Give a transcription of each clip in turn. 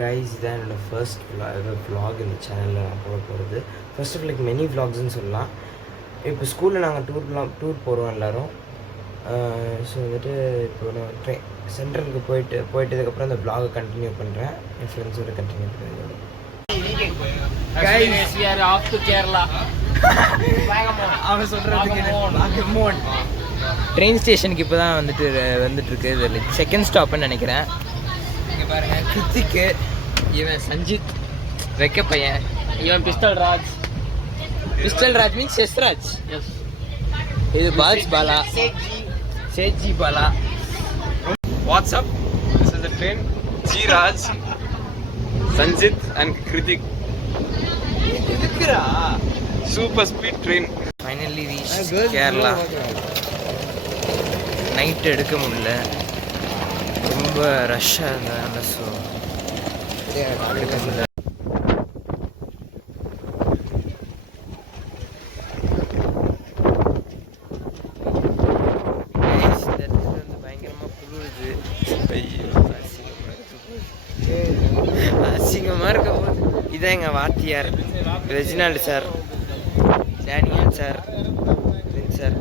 Guys இதான் என்னோடய first vlog இந்த சேனலில் நான் போட போகிறது. ஃபர்ஸ்ட் ஆஃப் லைக் மெனி vlogsன்னு சொல்லலாம். இப்போ ஸ்கூலில் நாங்கள் டூர் போகிறோம் எல்லோரும். ஸோ வந்துட்டு இப்போ நான் சென்ட்ரலுக்கு போயிட்டதுக்கப்புறம் அந்த vlog கண்டினியூ பண்ணுறேன். என் ஃப்ரெண்ட்ஸோட கண்டினியூ பண்ணுறேன். அவன் சொல்கிறதுக்கு ட்ரெயின் ஸ்டேஷனுக்கு இப்போ தான் வந்துட்டுருக்கு. இது லைக் செகண்ட் ஸ்டாப்னு நினைக்கிறேன். இங்கே பாருங்கள், கிருத்திக்கு, இவன் சஞ்சித் ரெக்க பையன், இவன் பிஸ்டல் ராஜ் மீன்ஸ் யஸ்ராஜ். இது பாலா சேஜி Bala. What's up, this is the train. G Raj, Sanjit and Kritik. இருக்குடா Super speed train. Finally reach Kerala. Night எடுக்க முடியல, ரொம்ப ரஷ்ஷாக இருந்ததுனால ஸோ எடுக்க முடியல. பயங்கரமாக குளிருது, அசிங்கமாக இருக்க போது. இதான் எங்கள் வாத்தியார் Reginald sir, Daniel sir, Prince sir.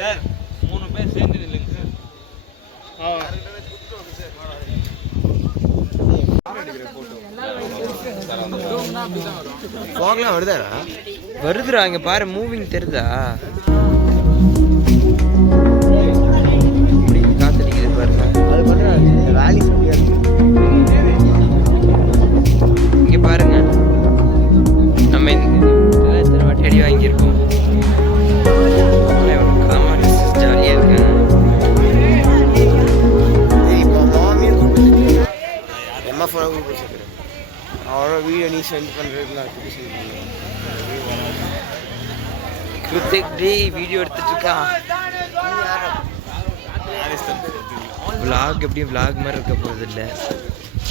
Sir 3 பேர் சேர்ந்து இல்லைங்க சார். ஃபாக்லாம் வருதுடா, இங்கே பாரு, மூவிங் தெரியுதா? காத்தடிக்குது பாருங்க. இங்கே பாருங்க, நம்ம எத்தனை வாட்டி அடி வாங்கியிருக்கோம். ஜாலியாக இருக்கேன். கிருத்திக் டே வீடியோ எடுத்துட்டு இருக்கான். விளாக் எப்படி விளாக் மாதிரி இருக்க போகிறது இல்லை,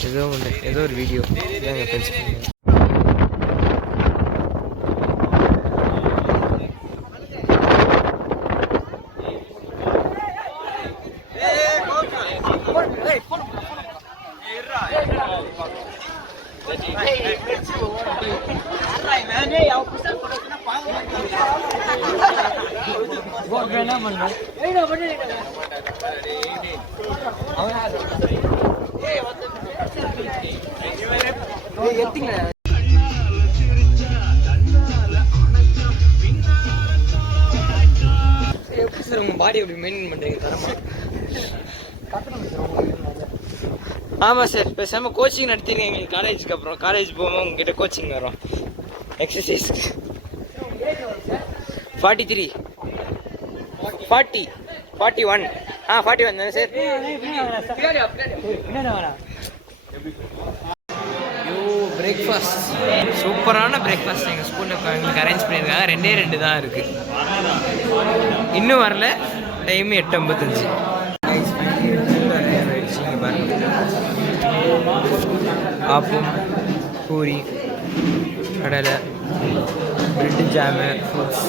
ஏதோ ஒரு வீடியோ இதாங்க ஃப்ரெண்ட்ஸ். எப்படி சார் உங்கள் பாடி எப்படி மெயின்டைன் பண்ணுறீங்க தரமா? ஆமாம் சார், பேசாமல் கோச்சிங் நடத்திங்க எங்களுக்கு காலேஜுக்கு. அப்புறம் காலேஜ் போகும்போது உங்ககிட்ட கோச்சிங் வரும் எக்ஸசைஸ்க்கு. 43 40 41 41 தானே சார்? பிரேக்ஃபாஸ்ட், சூப்பரான பிரேக்ஃபாஸ்ட் எங்கள் ஸ்கூலில் எங்களுக்கு அரேஞ்ச் பண்ணியிருக்காங்க. 2 தான் இருக்குது, இன்னும் வரல. டைம் 8:55. ஆப்பம், பூரி, கடலை, பிரெட்டு, ஜாமு, ஃப்ரூட்ஸ்.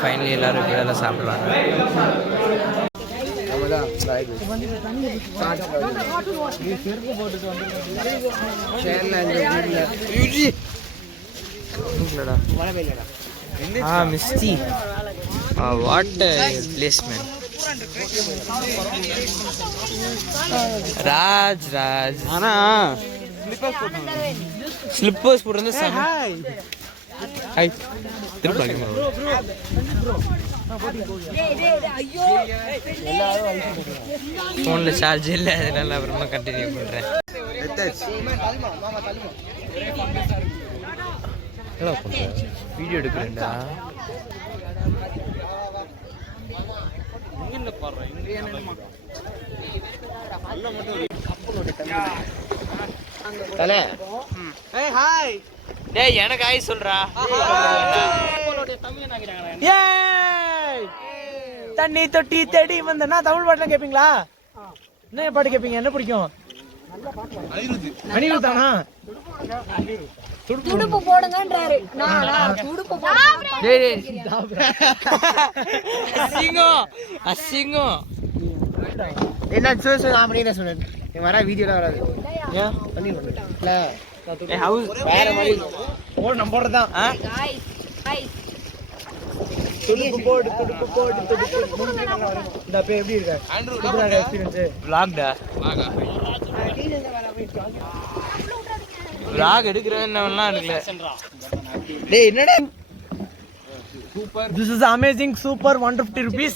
ஃபைனலி எல்லோரும் இப்படியெல்லாம் சாப்பிடுவாங்க. மிஸ்டி, வாட் பிளேஸ்மெண்ட். ராஜ் ஆனா ஸ்லிப்பர்ஸ் போட்டு ஃபோனில் சார்ஜ் இல்லை, அதனால அப்புறமா கண்டினியூ பண்ணுறேன். வீடியோ எடுக்கிறேன்டா. தலை டேய் எனக்கு ஆய் சொல்றா. தண்ணி தொட்டி தேடி வந்தனா தமிழ் பாட்டுலாம் கேட்பீங்களா? என்ன பாட்டு கேட்பீங்க? என்ன பிடிக்கும்? அனிருத் தானா? துடுப்பு போடுங்கன்றாரு. நான் துடுப்பு அசிங்கம் என்ன சொல்லு நான் பண்ணிட்டே சொன்னேன். நீ வர வீடியோல வராது. ஏன் பண்ணிடுங்க. இல்ல வேற மாதிரி ஓ நம்பறதான். गाइस गाइस துடுப்பு போடு. இந்த பே எப்படி இருக்க? சூப்பரா எக்ஸ்பீரியன்ஸ். vlogடா vlog எடுக்கறவன்லாம் எடுக்கல. டேய் என்னடா This is amazing, super 150 rupees.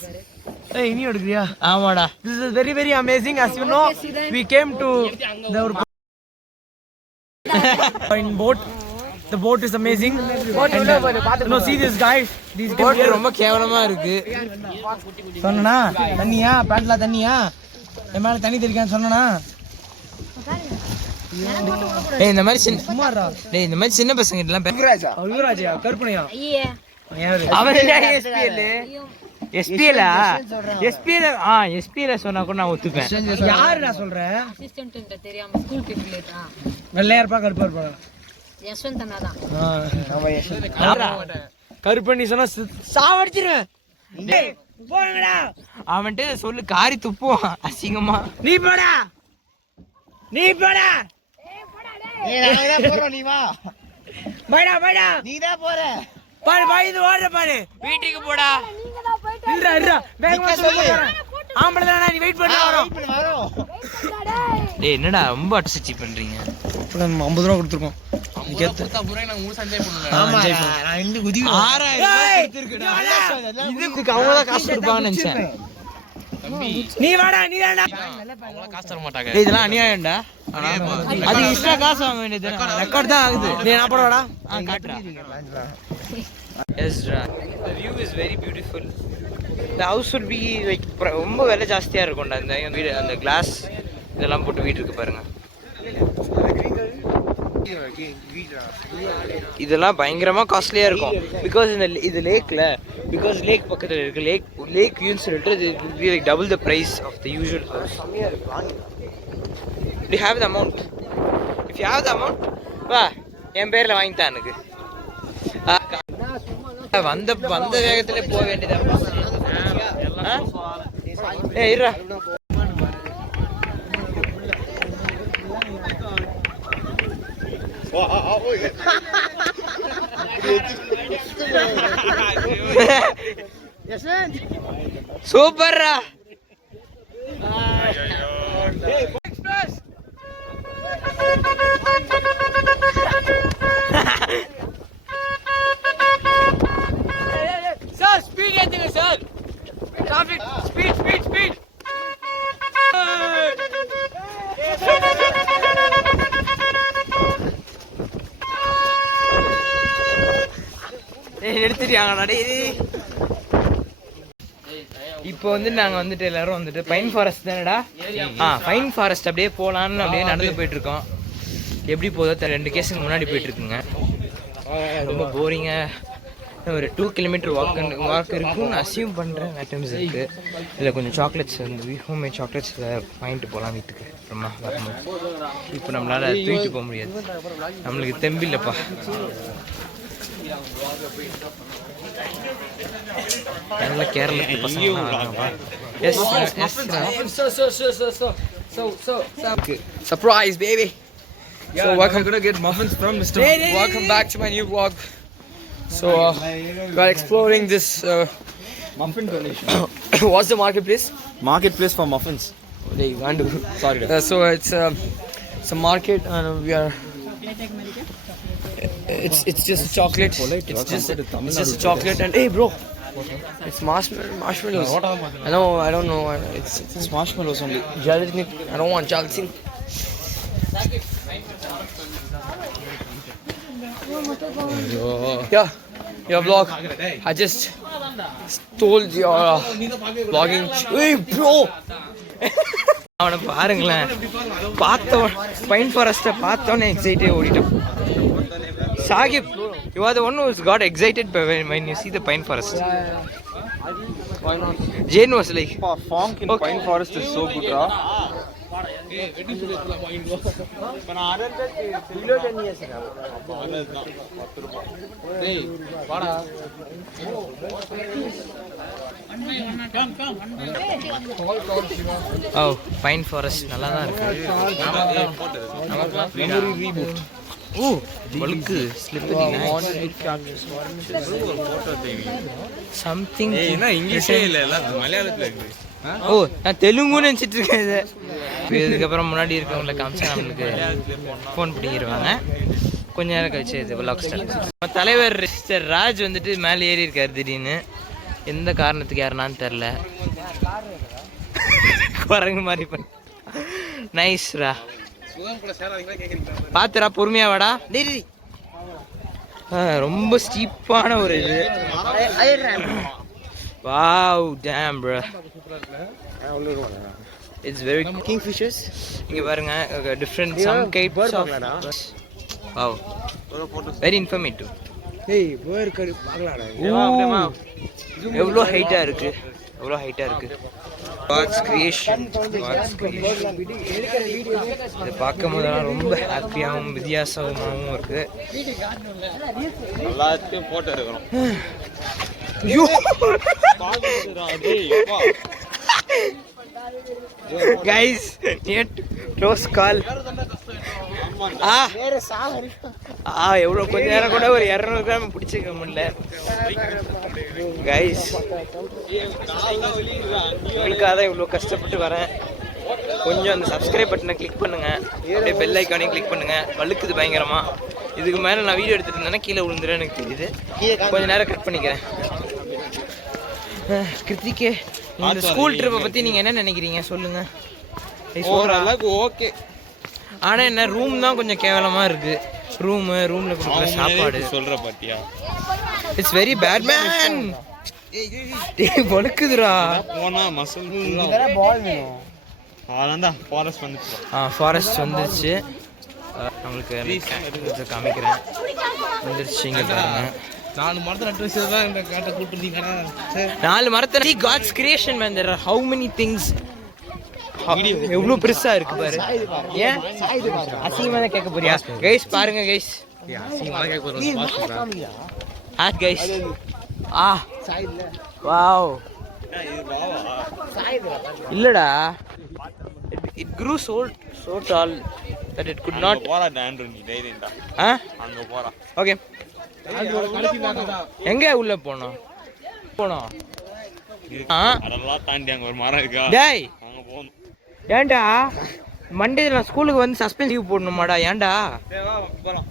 Hey, இனி எடுக்கறியா? ஆமாடா. This is very very amazing. As you know, we came to in boat. The boat is amazing. No, see this guys. These boat ரொம்ப கேவலமா இருக்கு. சொன்னனா தண்ணியா பேண்ட்ல தண்ணியா என் மேல தண்ணி தெளிக்கான்னு சொன்னனா. டேய் இந்த மாதிரி சின்ன சும்மாடா. டேய் இந்த மாதிரி சின்ன பசங்க எல்லாம் யுவராஜா கருப்பனையா ஐயே யாரு அவன் எஸ்பிஎல் எஸ்பிஎல் சொன்னா கூட நான் ஒத்துப்பேன். யாரு நான் சொல்றேன்? அசிஸ்டன்ட் என்ற தெரியாம ஸ்கூல் பீப்புள் தான். வெள்ளையா இருப்பா கருப்பா இருப்பா? யஷ்வந்த் அண்ணா தான். கருப்பண்ணி சொன்னா சாவடிச்சிருவேன். போங்கடா அவன்கிட்ட சொல்லு காரி துப்புவான் அசிங்கமா. நீ போடா போறோம். நீ வா. பைடா நீ தான் போற. பாரு இது ஓடுற பாரு. வீட்டுக்கு போடா. இல்லடா வேகமா சொல்லு. ஆம்பளை தானே நீ வெயிட் பண்ணி வரோம். டேய் என்னடா ரொம்ப அட்சச்சி பண்றீங்க. நம்ம 50 ரூபா கொடுத்துருக்கோம். இதுக்கு அவங்க தான் காசு கொடுப்பாங்கன்னு நினைச்சேன். நீ வாடா நீ தான்டா. காசு தர மாட்டாங்க. இதெல்லாம் அநியாயம்டா. அது எக்ஸ்ட்ரா காசு வாங்க வேண்டியது. ரெக்கார்ட் தான் ஆகுது. நீ என்ன போறடா? காட்டுடா. Yes, the view is very beautiful. The house would be like ரொம்ப விலை ஜாஸ்தியா இருக்கும்டா. இந்த வீடு அந்த கிளாஸ் இதெல்லாம் போட்டு வீடு இருக்கு பாருங்க. இதெல்லாம் பயங்கரமா காஸ்ட்லியா இருக்கும். பிகாஸ் இந்த இது லேக்ல பிகாஸ் லேக் பக்கத்துல இருக்கு. லேக் வியூன்னு சொல்லிட்டு it will be like double the price of the usual house. Do you have the amount? If you have the amount, வா என் பேர்ல வாங்கித்தான் எனக்கு. வந்த வேகத்துல போக வேண்டியதா. ஏய் இருடா. சூப்பர்ரா. சார் ஸ்பீட் ஏத்துங்க சார். Traffic speed. எடுத்துட்டாங்கடா டேய். இப்போ வந்து நாங்கள் வந்துட்டு எல்லாரும் வந்துட்டு பைன் ஃபாரஸ்ட் தானடா. பைன் ஃபாரஸ்ட் அப்படியே போகலான்னு அப்படியே நடந்து போயிட்டு இருக்கோம். எப்படி போதோ 2 கேஸுக்கு முன்னாடி போயிட்டு இருக்குங்க. ரொம்ப போரிங்காக ஒரு 2 கிலோமீட்டர் வாக் இருக்குன்னு அசியூம் பண்ணுறேன். ஐட்டம்ஸ் இருக்குது. இதில் கொஞ்சம் சாக்லேட்ஸ் வந்து ஹோம்மேட் சாக்லேட்ஸ் வாங்கிட்டு போகலாம் வீட்டுக்கு. அப்புறமா வரும்போது இப்போ நம்மளால் தூக்கிட்டு போக முடியாது. நம்மளுக்கு தெம்பில்லைப்பா. நல்ல கேரளத்து பசங்க. Surprise baby. So welcome. Gonna get muffins from Mr. Welcome back to my new vlog. So we are exploring this Muffin donation. what's the marketplace? Marketplace for muffins. Hey, Vandu. Sorry. So it's a market and we are it's just chocolate. It's just a chocolate and hey bro, it's marshmallows. I don't know. It's Marshmallows only. gelatin. I don't want gelatin. Yeah, your vlog. I just stole your vlogging. Hey bro. அவனை பாருங்களேன். Pine ஃபாரஸ்ட்டை பார்த்தோன்னே எக்ஸைட்டே ஓடிட்டோம். Shagib, you are the one who got excited when you see the pine forest. Why not? Jane was like, Funk in okay. Pine Forest is so good, oh pine forest நல்லா தான் இருக்கு. ஓ பல்கு slippery something. இங்கிலீஷே இல்ல எல்லாம் மலையாளத்துல இருக்கு. ஓ நான் தெலுங்குன்னு நினச்சிட்டு இருக்கேன் இதை. இதுக்கப்புறம் முன்னாடி இருக்கவங்களை காமிச்சா நம்மளுக்கு ஃபோன் பண்ணிடுவாங்க. கொஞ்ச நேரம் கழிச்சு இது விளாக் ஸ்டார்ட். நம்ம தலைவர் மிஸ்டர் ராஜ் வந்துட்டு மேலே ஏறி இருக்கார் திடீர்னு. எந்த காரணத்துக்கு யாருனான்னு தெரில. குரங்கு மாதிரி பண்ண நைஸ்ரா. பாத்துரா பொறுமையா வாடா. ரொம்ப ஸ்டீப்பான ஒரு இது. Wow damn bro. It's very king fishes. இங்க பாருங்க different some types of. Wow very informative. ஏய் பேர் கறி பார்க்கலாம்டா. எவ்வளோ ஹைட்டா இருக்கு, எவ்வளோ ஹைட்டா இருக்கு. God's creation. இதை பார்க்கும் போதெல்லாம் ரொம்ப ஹாப்பியாகவும் வித்தியாசமாகவும் இருக்கு. எல்லாத்தையும் போட்டோ எடுக்கிறோம். ஐயோ கைஸ் நியர் க்ளோஸ் கால். எவ்வளோ கொஞ்ச நேரம் கூட ஒரு 200 கிராம் பிடிச்சிக்க முடியல கைஸ். உங்களுக்காக தான் இவ்வளோ கஷ்டப்பட்டு வரேன். கொஞ்சம் அந்த சப்ஸ்கிரைப் பட்டனை கிளிக் பண்ணுங்க, அப்படியே பெல் ஐக்கானையும் கிளிக் பண்ணுங்க. வழுக்குது பயங்கரமா. இதுக்கு மேலே நான் வீடியோ எடுத்துட்டு இருந்தேன்னா கீழே விழுந்துடும் எனக்கு தெரியுது. கொஞ்ச நேரம் கட் பண்ணிக்கிறேன். கிருத்திகே இந்த ஸ்கூல் ட்ரிப்பை பற்றி நீங்கள் என்ன நினைக்கிறீங்க சொல்லுங்க. ஓகே. ஆனால் என்ன ரூம் தான் கொஞ்சம் கேவலமாக இருக்குது. ரூமில் கொடுக்குற சாப்பாடு சொல்கிற பாத்தியா. It's very bad man. வழுக்குதுரா. போனா மசல் பால் வேணும். அதான் ஃபாரஸ்ட் வந்துச்சு. ஃபாரஸ்ட் வந்துருச்சு. நம்மளுக்கு காமிக்கிறேன். வந்துருச்சு இங்கே பாருங்க. 4 மரத்தை நட்டு வச்சது தான் இந்த காட்டை கூப்பிட்டுருந்தீங்கன்னா 4 மரத்தை. God's creation man. There are how many things. எவ்வளோ பெருசா இருக்கு பாரு. ஏன் அசிங்கமா தான் கேட்க போறியா கைஸ்? பாருங்க கைஸ். Hot guys. வாவ் இல்லடா. It grew so tall that it could not. போறா டான்ட்ரு நீ தைரியம்டா. அங்க போறா. ஓகே எங்க உள்ள போனோம் அதெல்லாம் தாண்டி அங்க ஒரு மரம் இருக்கா. டேய் அங்க போகணும். ஏன்டா மண்டே நான் ஸ்கூலுக்கு வந்து சஸ்பென்ஸ் லீவ் போடணுமாடா? ஏன்டா போலாம்.